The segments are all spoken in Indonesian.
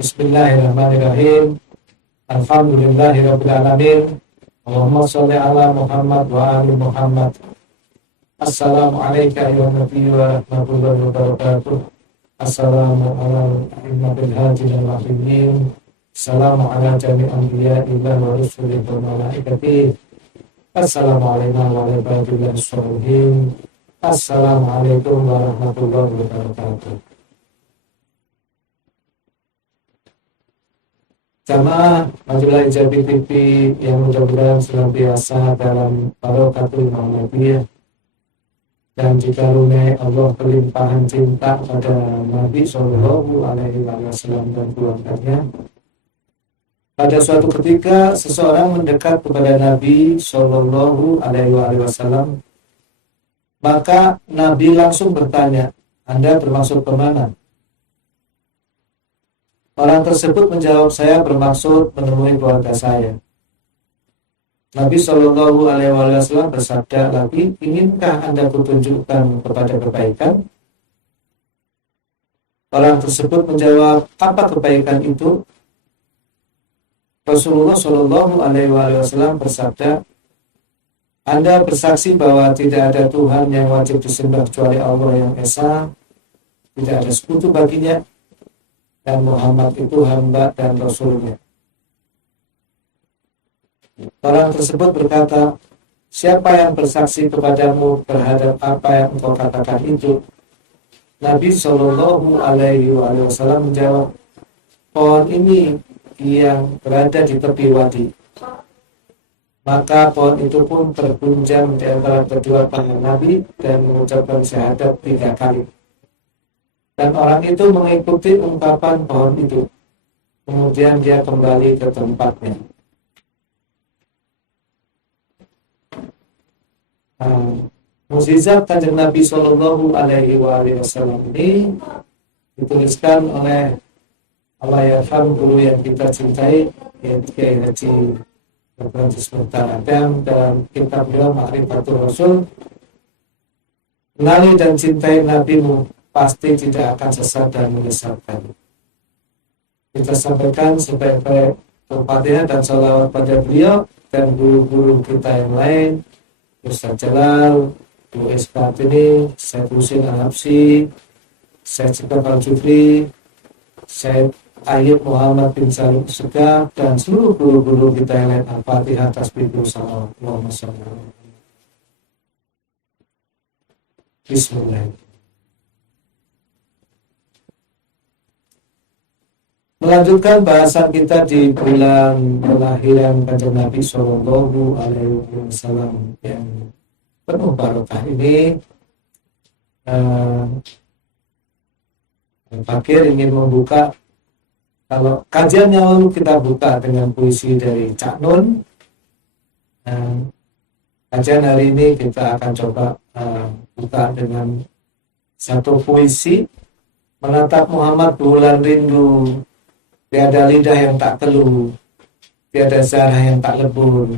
Bismillahirrahmanirrahim. Alhamdulillahirabbil alamin. Allahumma sholli ala Muhammad wa ali Muhammad. Assalamualaikum warahmatullahi wabarakatuh. Assalamu ala a'immatil hadi wal mahdiyin. Assalamu ala jami'il anbiya'i wa rusulihi wa malaikatihi. Assalamualaikum warahmatullahi wabarakatuh. Assalamualaikum warahmatullahi wabarakatuh. Jamaah Majelis Hijabi TV yang mudah-mudahan senantiasa dalam barakatul Muhammadiyah dan dikaruniai Allah kelimpahan cinta pada Nabi Shallallahu Alaihi Wasallam dan keluarganya. Pada suatu ketika seseorang mendekat kepada Nabi Shallallahu Alaihi Wasallam, maka Nabi langsung bertanya, "Anda bermaksud kemana?" Orang tersebut menjawab, "Saya bermaksud menemui keluarga saya." Nabi Shallallahu Alaihi Wasallam bersabda lagi, "Inginkah Anda kutunjukkan kepada kebaikan?" Orang tersebut menjawab, "Apa kebaikan itu?" Rasulullah Shallallahu Alaihi Wasallam bersabda, "Anda bersaksi bahwa tidak ada Tuhan yang wajib disembah kecuali Allah yang Esa, tidak ada sekutu baginya, dan Muhammad itu hamba dan Rasulnya." Orang tersebut berkata, "Siapa yang bersaksi kepadamu terhadap apa yang engkau katakan itu?" Nabi Shallallahu Alaihi Wasallam menjawab, "Pohon ini yang berada di tepi wadi." Maka pohon itu pun terguncang di antara kedua tangan Nabi dan mengucapkan syahadat 3 kali. Dan orang itu mengikuti ungkapan pohon itu. Kemudian dia kembali ke tempatnya. Mukjizat Kanjeng Nabi Shallallahu Alaihi Wasallam ini dituliskan oleh Allahyarham guru yang kita cintai, yaitu Kiai Haji Berbantus Adam, dalam kitab beliau Ma'rifatul Rasul. Kenali dan cintai Nabimu, pasti tidak akan sesat dan menyesatkan. Kita sampaikan sebaik-baik Al-Fatihah dan salawat pada beliau dan guru-guru kita yang lain, Ustaz Jalal, Bu Esfatini, Syed Husin Al-Habsi, Syed Cikap Al-Jufri, Syed Ayyub Muhammad bin Salim Segaf, dan seluruh guru-guru kita yang lain. Al-Fatihah, tasbih, salawat, Allahumma sholli ala Muhammad. Bismillahirrahmanirrahim. Melanjutkan bahasan kita di bulan kelahiran Kanjeng Nabi Shallallahu Alaihi Wasallam yang penuh barokah ini, Fakir ingin membuka, kalau kajian yang lalu kita buka dengan puisi dari Cak Nun. Kajian hari ini kita akan coba buka dengan satu puisi, "Menatap Muhammad bulan rindu, tiada lidah yang tak keluh, tiada zarah yang tak lebur,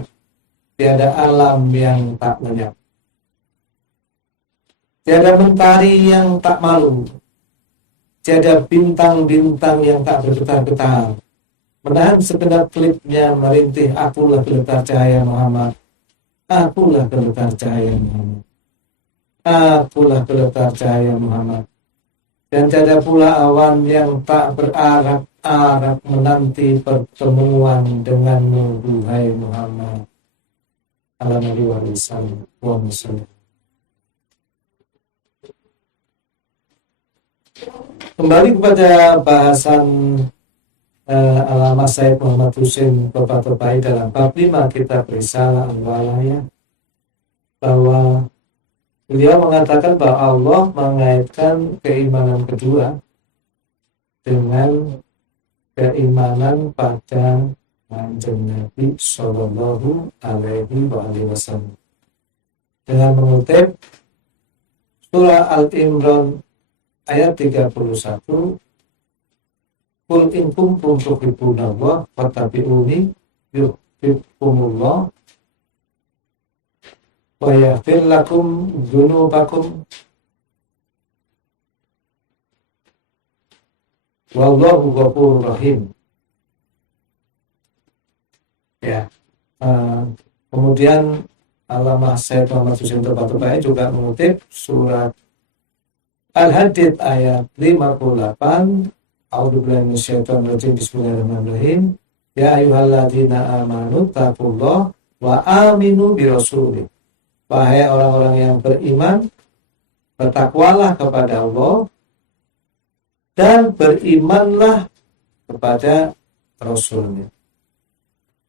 tiada alam yang tak lenyap, tiada mentari yang tak malu, tiada bintang-bintang yang tak bergetar-getar. Menahan segenap klipnya merintih, akulah geletar cahaya Muhammad, akulah geletar cahaya Muhammad, akulah geletar cahaya Muhammad. Dan tiada pula awan yang tak berarak-arak menanti pertemuan denganmu, duhai Muhammad. Alhamdulillah. Kembali kepada bahasan Alama Sayyid Muhammad Husin Bapak-Bapak dalam bab 5 kitab Risalah Al-Walayah, bahwa beliau mengatakan bahwa Allah mengaitkan keimanan kedua dengan keimanan pada Kanjeng Nabi Shallallahu Alaihi Wasallam dengan mengutip surah Al-Imran ayat 31, "Qul in kuntum tuhibbunallah fattabi'uni yuhibbukumullah wa yaghfir lakum dzunubakum wallahu ghafurur rahim. Ya. Kemudian Allamah Sayyid Muhammad Husain Toba juga mengutip surat Al-Hadid ayat 58. A'udzubillahi minasyaitonir rajim. Bismillahirrahmanirrahim. Ya ayyuhalladzina amanu taqullah wa aminu birrasulih. Wahai orang-orang yang beriman, bertakwalah kepada Allah dan berimanlah kepada Rasulnya.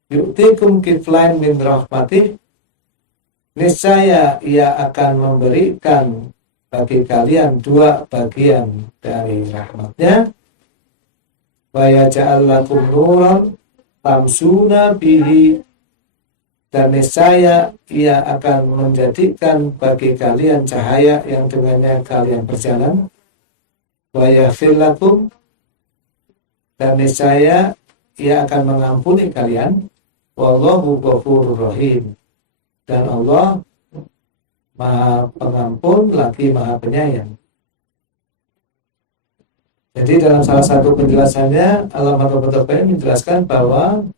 Yu'tikum kiflain min rahmatih, niscaya ia akan memberikan bagi kalian 2 bagian dari rahmatnya. Wa yaj'al lakum nuran tamsuna bihi, dan niscaya ia akan menjadikan bagi kalian cahaya yang dengannya kalian berjalan. Wa yaghfir lakum, dan niscaya ia akan mengampuni kalian. Wallahu ghafurur rahim, dan Allah Maha Pengampun lagi Maha Penyayang. Jadi dalam salah satu penjelasannya Allamah Tabatabai menjelaskan bahwa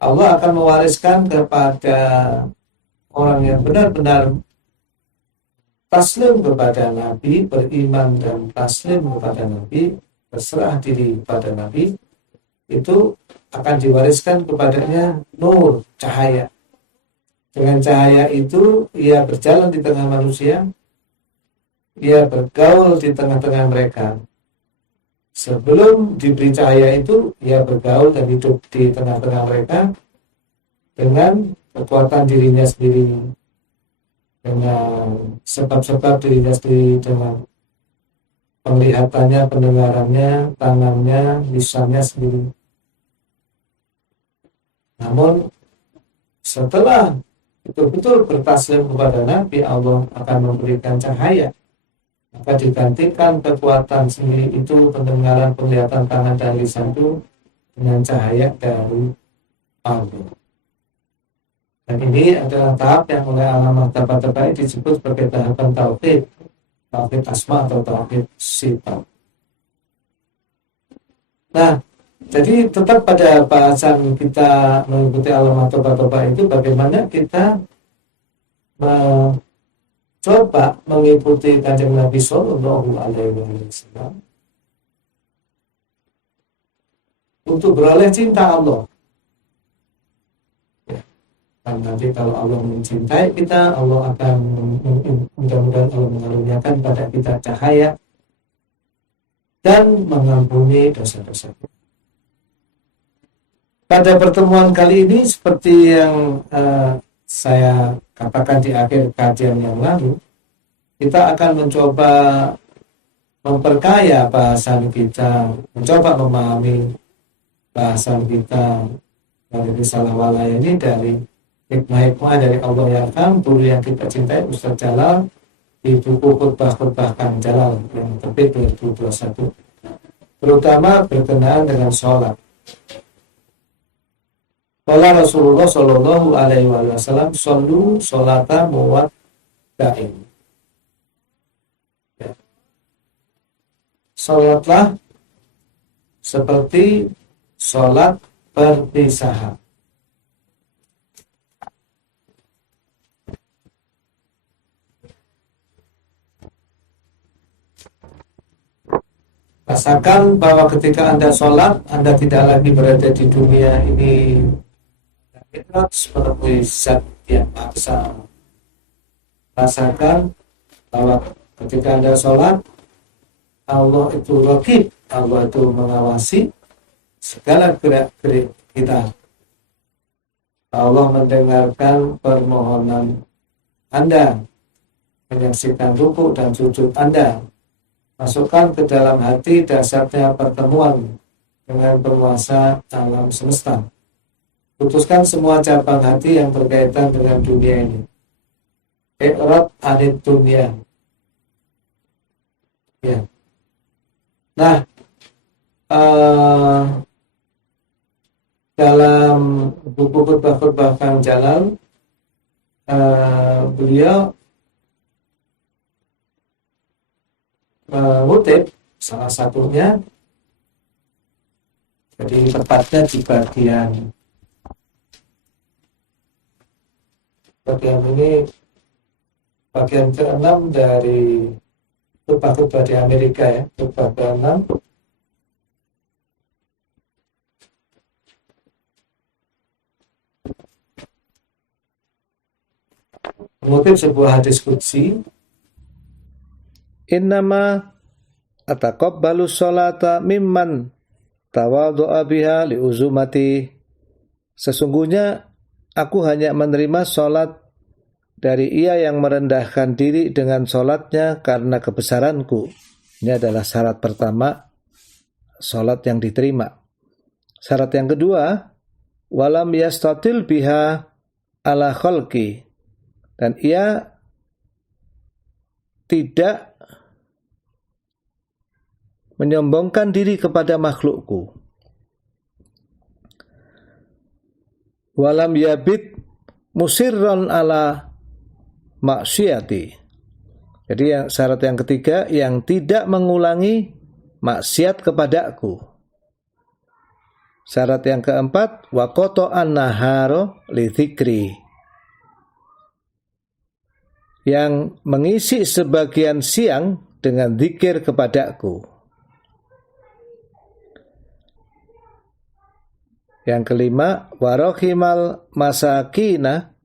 Allah akan mewariskan kepada orang yang benar-benar taslim kepada Nabi, beriman dan taslim kepada Nabi, berserah diri kepada Nabi, itu akan diwariskan kepadanya nur, cahaya. Dengan cahaya itu ia berjalan di tengah manusia, ia bergaul di tengah-tengah mereka. Sebelum diberi cahaya itu, ia bergaul dan hidup di tengah-tengah mereka dengan kekuatan dirinya sendiri, dengan sebab-sebab dirinya sendiri, dengan penglihatannya, pendengarannya, tangannya, lisannya sendiri. Namun setelah betul-betul bertaslim kepada Nabi, Allah akan memberikan cahaya, maka digantikan kekuatan sendiri itu, pendengaran, penglihatan, tangan dan lisan itu dengan cahaya dari Allah. Dan ini adalah tahap yang oleh Allamah Tabatabai disebut sebagai tahapan tauhid, tauhid asma atau tauhid sifat. Nah, jadi tetap pada bahasan kita mengikuti Allamah Tabatabai itu bagaimana kita coba mengikuti Kanjeng Nabi Sallallahu Alaihi Wasallam untuk beroleh cinta Allah. Ya. Dan nanti kalau Allah mencintai kita, Allah akan mudah-mudahan Allah mengaruniakan pada kita cahaya dan mengampuni dosa-dosa kita. Pada pertemuan kali ini, seperti yang saya katakan di akhir kajian yang lalu, kita akan mencoba memperkaya bahasan kita, mencoba memahami bahasan kita dari risalah walaya ini dari hikmah-hikmah dari Allah yang Guru yang kita cintai, Ustaz Jalal, di buku khutbah Kang Jalal yang terbit 2021, terutama berkenaan dengan sholat. Qala Rasulullah Shallallahu Alaihi Wasallam, "Shollu sholata muwadda'in." Ya. Sholatlah seperti sholat perpisahan. Rasakan bahwa ketika Anda sholat, Anda tidak lagi berada di dunia ini menemui zat yang maha besar. Rasakan bahwa ketika Anda sholat, Allah itu raqib, Allah itu mengawasi segala gerak-gerik kita. Allah mendengarkan permohonan Anda, menyaksikan rukuk dan sujud Anda. Masukkan ke dalam hati dasarnya pertemuan dengan penguasa alam semesta. Putuskan semua cabang hati yang berkaitan dengan dunia ini. Iqrab anid dunia. Ya. Nah, dalam buku khutbah Kang Jalal, beliau mengutip salah satunya, jadi tepatnya di bagian ini, bagian ke-6 dari khutbah-khutbah di Amerika ya, khutbah ke-6. Mengutip sebuah hadis qudsi, innama ataqabbalu sholata mimman tawadhu'a biha liuzumati. Sesungguhnya aku hanya menerima sholat dari ia yang merendahkan diri dengan sholatnya karena kebesaranku. Ini adalah syarat pertama sholat yang diterima. Syarat yang kedua, walam yastatil biha ala khalqi, dan ia tidak menyombongkan diri kepada makhlukku. Walam yabit musirron ala maksiati. Jadi syarat yang ketiga, yang tidak mengulangi maksiat kepadaku. Syarat yang keempat, wa qata'an naharo li dzikri, yang mengisi sebagian siang dengan zikir kepadaku. Yang kelima, warohimal masakina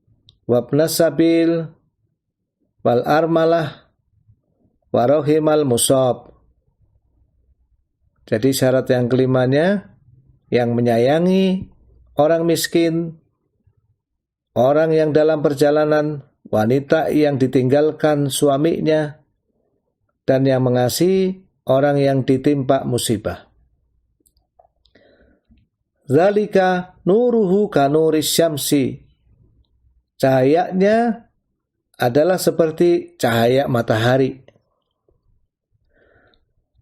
wabnas sabil wal armalah warohimal musab. Jadi syarat yang kelimanya, yang menyayangi orang miskin, orang yang dalam perjalanan, wanita yang ditinggalkan suaminya, dan yang mengasihi orang yang ditimpa musibah. Zalika nuruhu kanuris syamsi. Cahayanya adalah seperti cahaya matahari.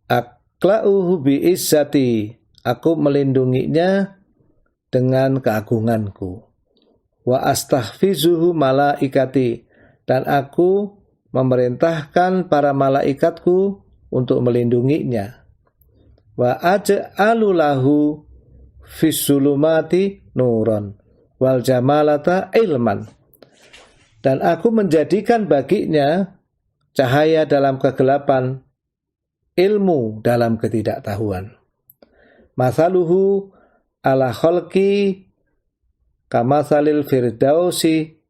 Akla'uhu bi'izzati. Aku melindunginya dengan keagunganku. Wa astahfizuhu malaikati. Dan aku memerintahkan para malaikatku untuk melindunginya. Wa aj'alu lahu fisulumati nuron wal jamalata ilman. Dan aku menjadikan baginya cahaya dalam kegelapan, ilmu dalam ketidaktahuan. Mathaluhu ala khalqi kamathalil firdausi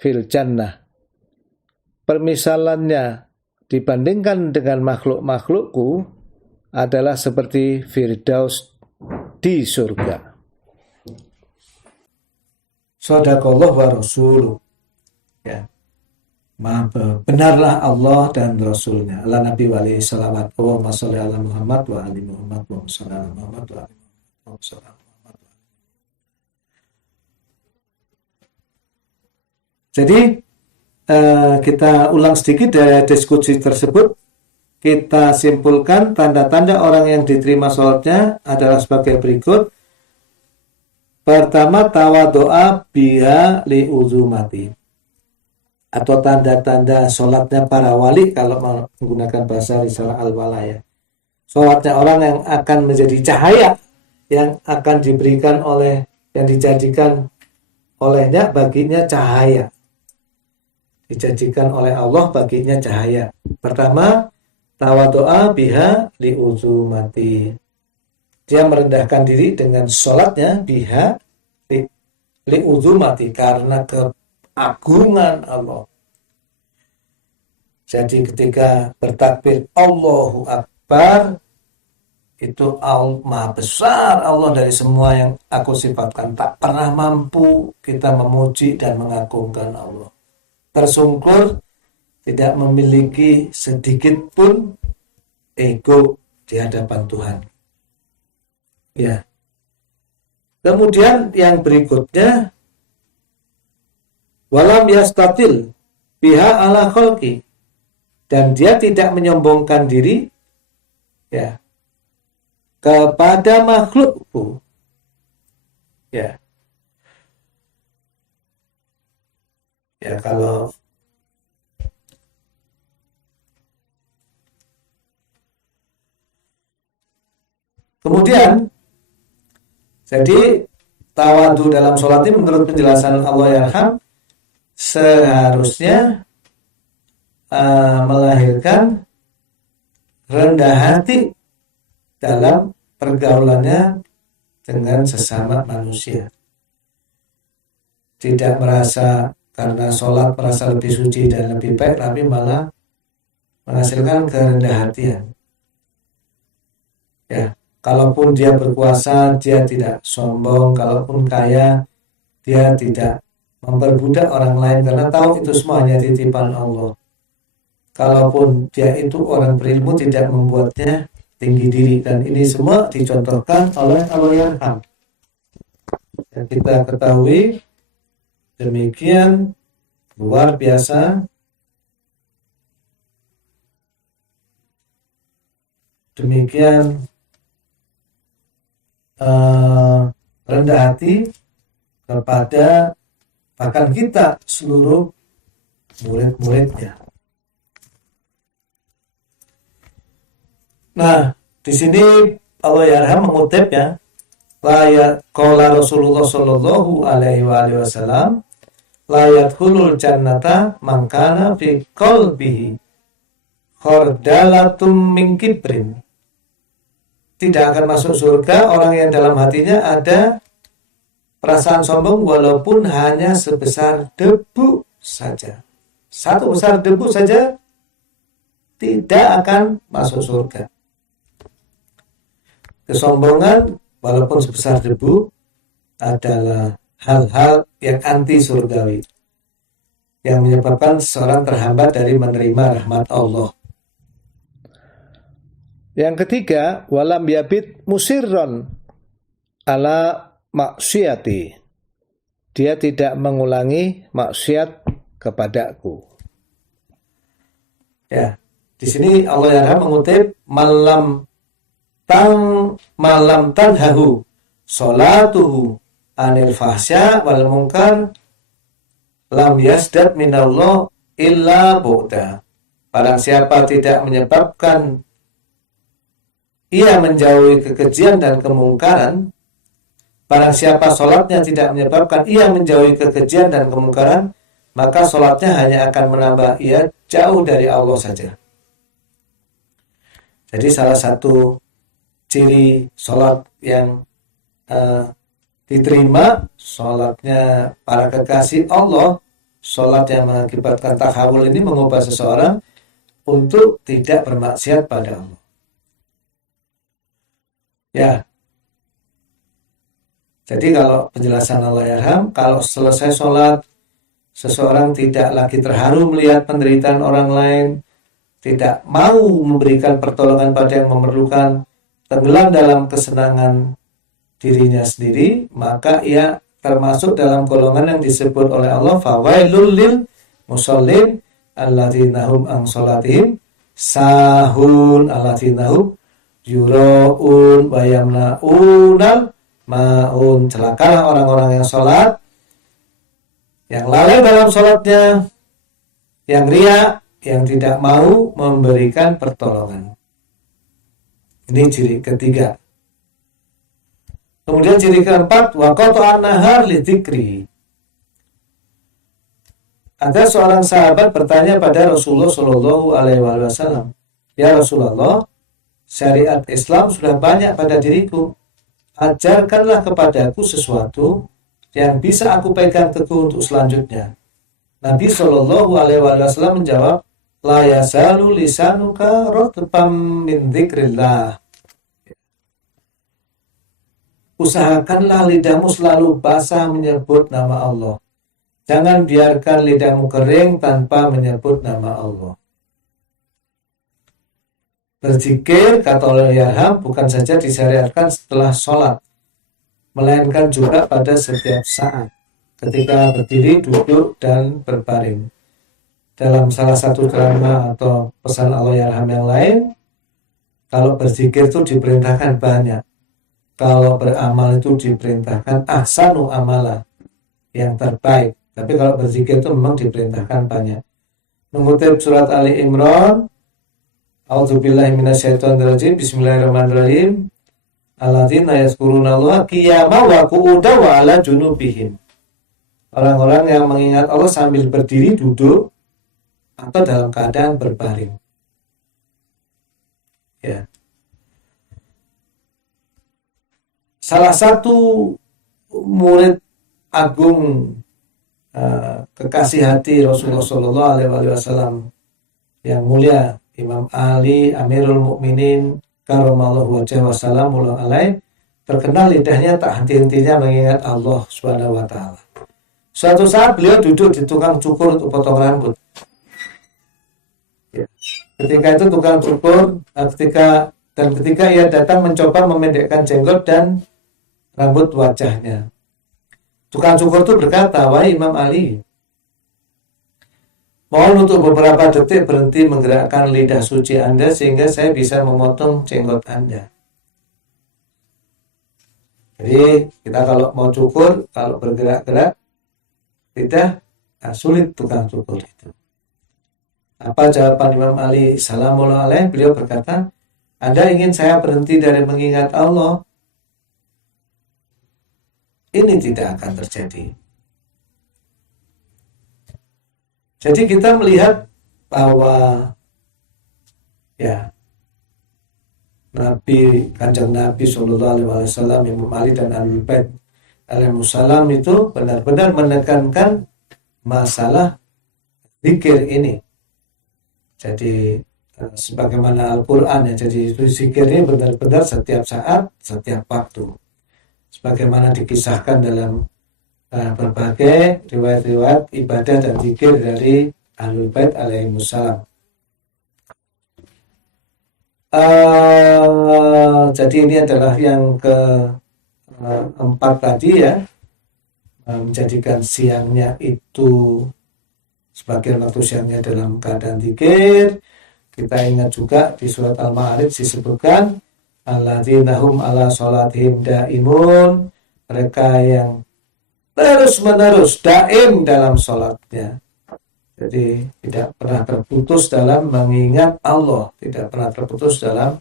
fil jannah. Permisalannya dibandingkan dengan makhluk-makhlukku adalah seperti firdaus di surga. Shadaqallah wa rasuluh. Ya. Benarlah Allah dan Rasulnya. Allah Nabi wa alaihi salawat. Allahumma sholli ala Muhammad wa ali Muhammad wa sholli ala Muhammad wa ali Muhammad. Jadi kita ulang sedikit dari diskusi tersebut. Kita simpulkan tanda-tanda orang yang diterima sholatnya adalah sebagai berikut. Pertama, tawadu'a biha li'uzumati, atau tanda-tanda sholatnya para wali kalau menggunakan bahasa Risalah Al-Walaya. Sholatnya orang yang akan menjadi cahaya yang akan diberikan oleh, yang dijadikan olehnya baginya cahaya. Dijadikan oleh Allah baginya cahaya. Pertama, tawadu'a biha li'uzumati. Dia merendahkan diri dengan sholatnya biha li'uzumati, karena keagungan Allah. Jadi ketika bertakbir Allahu Akbar, itu maha besar Allah dari semua yang aku sifatkan. Tak pernah mampu kita memuji dan mengagungkan Allah. Tersungkur, tidak memiliki sedikit pun ego di hadapan Tuhan. Ya. Kemudian yang berikutnya, walam yastatil biha ala khalqi, dan dia tidak menyombongkan diri ya kepada makhlukku. Ya. Ya, kalau Kemudian, jadi tawadu dalam sholat ini menurut penjelasan Allah Yarham seharusnya melahirkan rendah hati dalam pergaulannya dengan sesama manusia. Tidak merasa karena sholat merasa lebih suci dan lebih baik, tapi malah menghasilkan kerendah hatian. Ya, kalaupun dia berkuasa, dia tidak sombong. Kalaupun kaya, dia tidak memperbudak orang lain karena tahu itu semuanya titipan Allah. Kalaupun dia itu orang berilmu, tidak membuatnya tinggi diri. Dan ini semua dicontohkan oleh Allah Yarham. Dan kita ketahui demikian luar biasa, demikian rendah hati kepada bahkan kita seluruh murid-muridnya. Nah, di sini Allah Yarham mengutip ya, qala Rasulullah sallallahu alaihi wasallam, la yadkhulul jannata man kana fi qalbihi khardalatum min kibrin. Tidak akan masuk surga orang yang dalam hatinya ada perasaan sombong walaupun hanya sebesar debu saja. Satu besar debu saja tidak akan masuk surga. Kesombongan walaupun sebesar debu adalah hal-hal yang anti surgawi, yang menyebabkan seorang terhambat dari menerima rahmat Allah. Yang ketiga, walam yabit musirron ala maksiati. Dia tidak mengulangi maksiat kepadaku. Ya, di sini Allah Yarham mengutip malam tanhahu sholatuhu anil fahsya wal munkar lam yasdad minallah illa bu'da. Barang siapa tidak menyebabkan ia menjauhi kekejian dan kemungkaran, barang siapa sholatnya tidak menyebabkan ia menjauhi kekejian dan kemungkaran, maka sholatnya hanya akan menambah ia jauh dari Allah saja. Jadi salah satu ciri sholat yang diterima, sholatnya para kekasih Allah, sholat yang mengakibatkan tahawul ini mengubah seseorang untuk tidak bermaksiat pada Allah. Ya, jadi kalau penjelasan Allah Yarham, kalau selesai sholat, seseorang tidak lagi terharu melihat penderitaan orang lain, tidak mau memberikan pertolongan pada yang memerlukan, tenggelam dalam kesenangan dirinya sendiri, maka ia termasuk dalam golongan yang disebut oleh Allah fawailul lil musallin alladzina hum an sholatihim sahun alladzina hum yura'un wa yamna'unal ma'un. Celakalah orang-orang yang sholat, yang lalai dalam sholatnya, yang riya, yang tidak mau memberikan pertolongan. Ini ciri ketiga. Kemudian ciri keempat, wa qata'an nahar li dzikri. Ada seorang sahabat bertanya pada Rasulullah sallallahu alaihi wasallam, "Ya Rasulullah, syariat Islam sudah banyak pada diriku. Ajarkanlah kepadaku sesuatu yang bisa aku pegang teguh untuk selanjutnya." Nabi sallallahu alaihi wasallam menjawab, "La yazalu lisanuka ratban min dzikrillah." Usahakanlah lidahmu selalu basah menyebut nama Allah. Jangan biarkan lidahmu kering tanpa menyebut nama Allah. Berzikir, kata Allah Yarham, bukan saja disyariatkan setelah sholat, melainkan juga pada setiap saat, ketika berdiri, duduk, dan berbaring. Dalam salah satu ceramah atau pesan Allah Yarham yang lain, kalau berzikir itu diperintahkan banyak. Kalau beramal itu diperintahkan ahsanu amala, yang terbaik. Tapi kalau berzikir itu memang diperintahkan banyak. Mengutip surat Ali Imran, A'udzubillahi minasyaitonirrajim. Bismillahirrahmanirrahim. alladzina yazkurunallaha qiyaman wa qu'udan wa ala junubihim. Orang-orang yang mengingat Allah sambil berdiri, duduk, atau dalam keadaan berbaring. Ya. Salah satu murid agung kekasih hati Rasulullah Shallallahu Alaihi Wasallam yang mulia Imam Ali Amirul Mukminin Karamallahu wajhahu wasallam alaih, terkenal lidahnya tak henti-hentinya mengingat Allah Subhanahu wa taala. Suatu saat beliau duduk di tukang cukur untuk potong rambut. Ya. Ketika itu tukang cukur ketika ia datang mencoba memendekkan jenggot dan rambut wajahnya. Tukang cukur itu berkata, "Wahai Imam Ali, mohon untuk beberapa detik berhenti menggerakkan lidah suci Anda sehingga saya bisa memotong jenggot Anda." Jadi kita kalau mau cukur, kalau bergerak-gerak lidah, sulit tukang cukur itu. Apa jawaban Imam Ali Salamualaikum alaih? Beliau berkata, "Anda ingin saya berhenti dari mengingat Allah? Ini tidak akan terjadi." Jadi kita melihat bahwa ya Kanjeng Nabi Shallallahu Alaihi Wasallam, Imam Ali dan Ahlul Bait alaihissalam itu benar-benar menekankan masalah zikir ini. Jadi sebagaimana Al-Quran ya, jadi itu zikir ini benar-benar setiap saat, setiap waktu. Sebagaimana dikisahkan dalam berbagai riwayat-riwayat ibadah dan zikir dari Ahlul Bait alaihissalam. Jadi ini adalah yang keempat tadi ya, menjadikan siangnya itu sebagian waktu siangnya dalam keadaan zikir. Kita ingat juga di surat Al-Ma'arij disebutkan alladzina hum ala sholatihim daimun, mereka yang terus-menerus daim dalam sholatnya. Jadi tidak pernah terputus dalam mengingat Allah, tidak pernah terputus dalam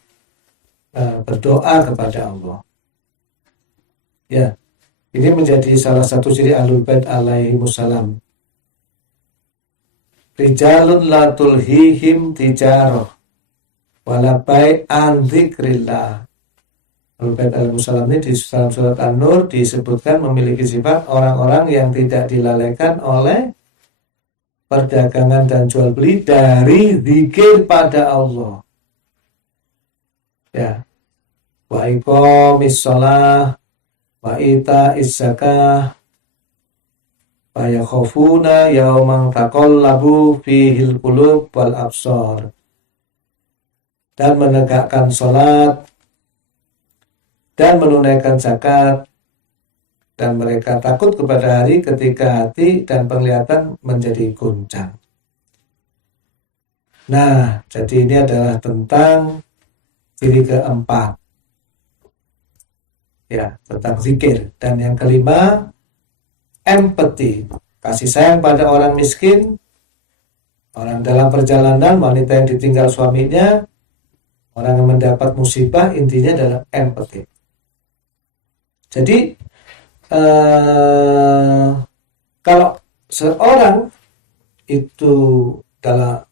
berdoa kepada Allah. Ya, ini menjadi salah satu ciri Ahlul Bait alaihimussalam. Rijalun la tulhihim tijarah wala bai'an dzikrillah. Ahlul Bait alaihimussalam ini di dalam surat An-Nur disebutkan memiliki sifat orang-orang yang tidak dilalaikan oleh perdagangan dan jual beli dari zikir pada Allah. Ya. Wa iqamis shalah wa itaiz zakah wa yakhafuna yauman taqallabu fihil qulub wal absar. Dan menegakkan salat dan menunaikan zakat, dan mereka takut kepada hari ketika hati dan penglihatan menjadi goncang. Nah, jadi ini adalah tentang ciri keempat. Ya, tentang zikir. Dan yang kelima, empati. Kasih sayang pada orang miskin, orang dalam perjalanan, wanita yang ditinggal suaminya, orang yang mendapat musibah, intinya adalah empati. Jadi, kalau seorang itu adalah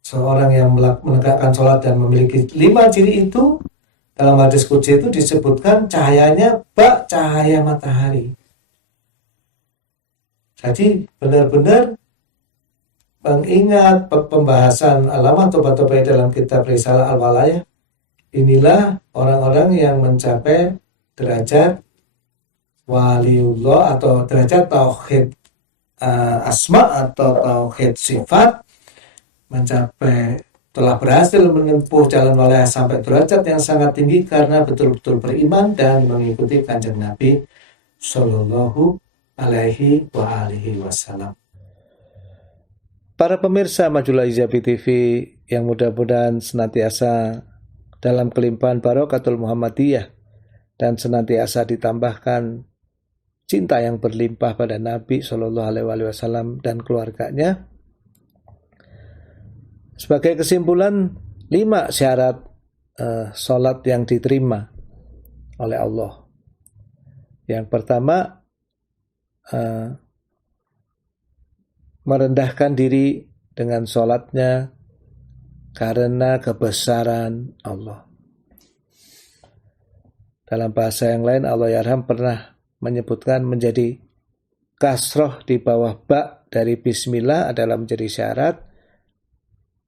seorang yang menegakkan sholat dan memiliki 5 ciri itu, dalam hadis qudsi itu disebutkan cahayanya bak cahaya matahari. Jadi benar-benar mengingat pembahasan alamat tobat-tobat dalam kitab Risalah Al-Walayah. Inilah orang-orang yang mencapai derajat waliullah atau derajat tauhid asma atau tauhid sifat, mencapai telah berhasil menempuh jalan walayah sampai derajat yang sangat tinggi karena betul-betul beriman dan mengikuti Kanjeng Nabi Sallallahu Alaihi Wasallam. Para pemirsa Majulah Ijabi TV yang mudah-mudahan senantiasa dalam kelimpahan barakatul Muhammadiyah dan senantiasa ditambahkan cinta yang berlimpah pada Nabi Shallallahu Alaihi Wasallam dan keluarganya. Sebagai kesimpulan, 5 syarat sholat yang diterima. oleh Allah. Yang pertama, merendahkan diri dengan sholatnya karena kebesaran Allah. Dalam bahasa yang lain, Allah Yarham pernah menyebutkan menjadi kasroh di bawah ba dari bismillah adalah menjadi syarat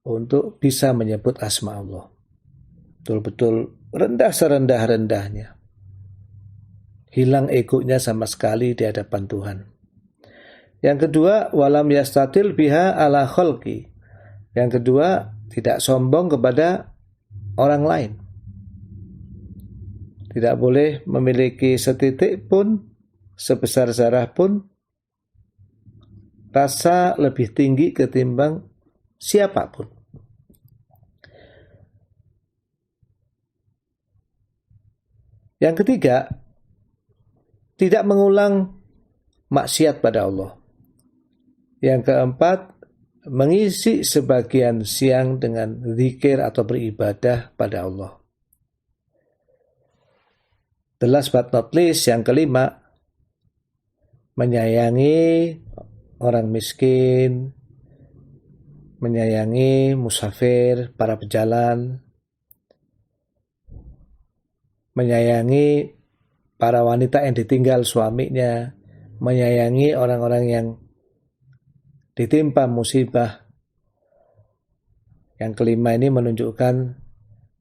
untuk bisa menyebut asma Allah. Betul-betul rendah serendah-rendahnya. Hilang egonya sama sekali di hadapan Tuhan. Yang kedua, walam yastatil biha ala khalqi. Yang kedua, tidak sombong kepada orang lain. Tidak boleh memiliki setitik pun, sebesar zarah pun, rasa lebih tinggi ketimbang siapapun. Yang ketiga, tidak mengulang maksiat pada Allah. Yang keempat, mengisi sebagian siang dengan zikir atau beribadah pada Allah. The last but not least, yang kelima, menyayangi orang miskin, menyayangi musafir, para pejalan, menyayangi para wanita yang ditinggal suaminya, menyayangi orang-orang yang ditimpa musibah. Yang kelima ini menunjukkan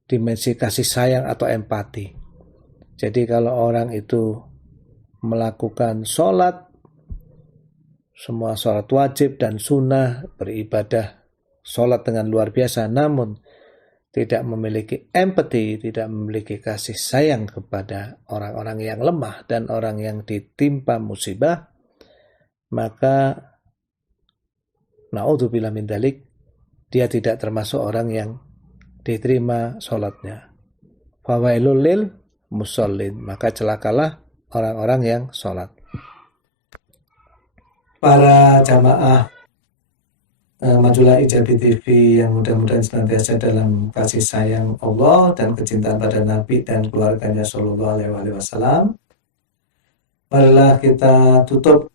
dimensi kasih sayang atau empati. Jadi kalau orang itu melakukan sholat, semua sholat wajib dan sunnah, beribadah, sholat dengan luar biasa, namun tidak memiliki empati, tidak memiliki kasih sayang kepada orang-orang yang lemah dan orang yang ditimpa musibah, maka na'udzubillah min dzalik, dia tidak termasuk orang yang diterima sholatnya. Fawailul lil musallin, maka celakalah orang-orang yang sholat. Para jamaah Majulah Ijabi TV yang mudah-mudahan senantiasa dalam kasih sayang Allah dan kecintaan pada Nabi dan keluarganya Sallallahu Alaihi Wasallam. Marilah kita tutup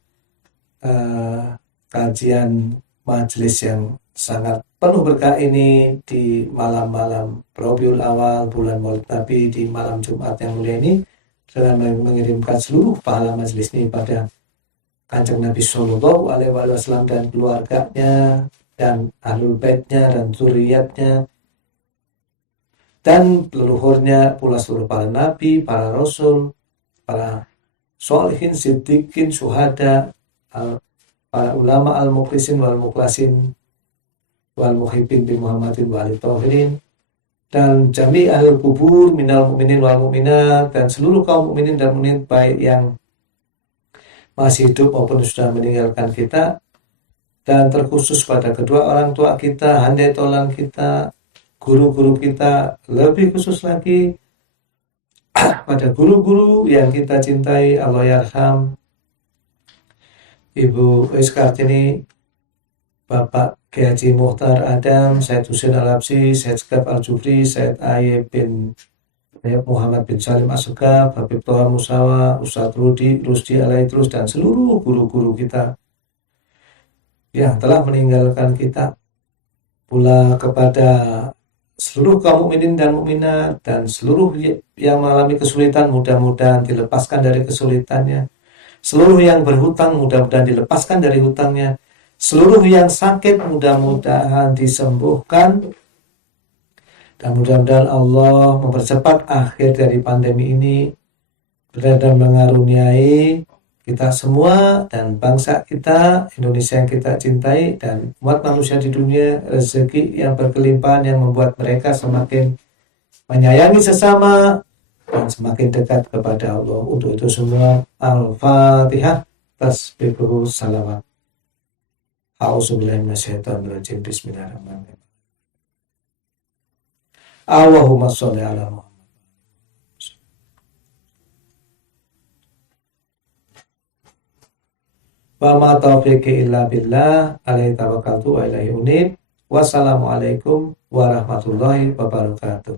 kajian majelis yang sangat penuh berkah ini di malam-malam Rabiul Awal, bulan Maulid Nabi, di malam Jumat yang mulia ini, dengan mengirimkan seluruh pahala majelis ini pada Kanjeng Nabi Sallallahu Alaihi Wasallam dan keluarganya dan ahlul baitnya dan zuriyatnya dan leluhurnya pula seluruh para nabi, para rasul, para sholihin, siddiqin, syuhada, para ulama al-mukhlisin wal mukhlasin wal muhibbin bi Muhammadin wa ali tahirin, dan jami ahlul kubur minal mu'minin wal mu'minat, dan seluruh kaum mukminin dan mukminat baik yang masih hidup maupun sudah meninggalkan kita, dan terkhusus pada kedua orang tua kita, handai tolan kita, guru-guru kita, lebih khusus lagi pada guru-guru yang kita cintai, Allah Yarham, Ibu Iskartini, Bapak Kiai Haji Mukhtar Adam, Said Husain Al-Habsyi, Said Sekap Al-Jufri, Said Ayyub bin Muhammad bin Salim As-Sekap, Habib Toha Musawa, Ustadz Rusdi Alaidrus, dan seluruh guru-guru kita yang telah meninggalkan kita, pula kepada seluruh kaum mukminin dan mukminat dan seluruh yang mengalami kesulitan, mudah-mudahan dilepaskan dari kesulitannya. Seluruh yang berhutang, mudah-mudahan dilepaskan dari hutangnya. Seluruh yang sakit, mudah-mudahan disembuhkan. Dan mudah-mudahan Allah mempercepat akhir dari pandemi ini dan mengaruniai kita semua dan bangsa kita, Indonesia yang kita cintai, dan umat manusia di dunia rezeki yang berkelimpahan yang membuat mereka semakin menyayangi sesama dan semakin dekat kepada Allah. Untuk itu semua, Al-Fatihah, tasbihul salawat. A'udzubillahi minasyaitonirrajim. Bismillahirrahmanirrahim. Allahumma sholli ala Muhammad. Wa ma taufiqi illa billah, alaihi tawakkaltu wa ilaihi unib. Wassalamualaikum warahmatullahi wabarakatuh.